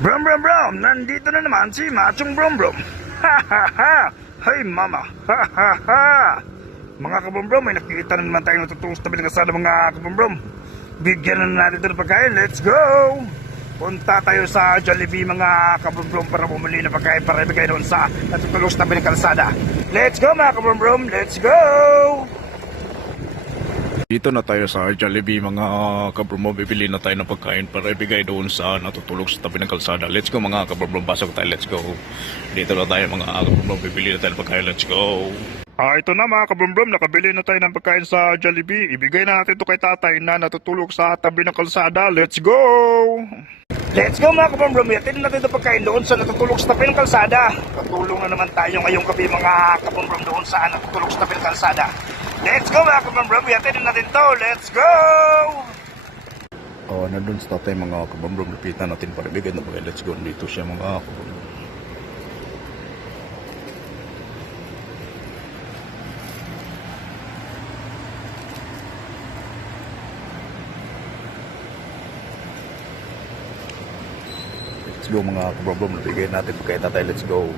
Brom brom brom, nandito na naman si Machong Brom Brom. Ha ha ha! Hey mama! Ha ha ha! Mga kabrombrom, may nakikita na naman tayong natutulong sa tabi ng kalsada mga kabrombrom. Bigyan na natin ito ng pagkain, let's go! Punta tayo sa Jollibee mga kabrombrom para bumili ng pagkain para ibigay doon sa natutulong sa tabi ng kalsada. Let's go mga kabrombrom, let's go! Dito na tayo sa Jollibee mga kabrombrom, bibili na tayo ng pagkain para ibigay doon sa natutulog sa tabi ng kalsada. Let's go mga kabrombrom, pasok tayo, let's go. Dito na tayo mga kabrombrom, bibili na tayo ng pagkain, let's go. Ito na mga kabrombrom, nakabili na tayo ng pagkain sa Jollibee. Ibigay na natin ito kay tatay na natutulog sa tabi ng kalsada. Let's go! Let's go mga kabrombrom, yatin natin ito pagkain doon sa natutulog sa tabi ng kalsada. Katulong na naman tayo ngayong gabi mga kabrombrom doon sa natutulog sa tabi ng kalsada. Let's go mga kabrombrom, yatin natin ito. Let's go! Nandun sa tatay mga kabrombrom, lapitan natin para ibigay na pagkain, let's go. Dito siya mga kabrombrom. Let's go mga kabrombrom, nabigay natin kay tatay, let's go.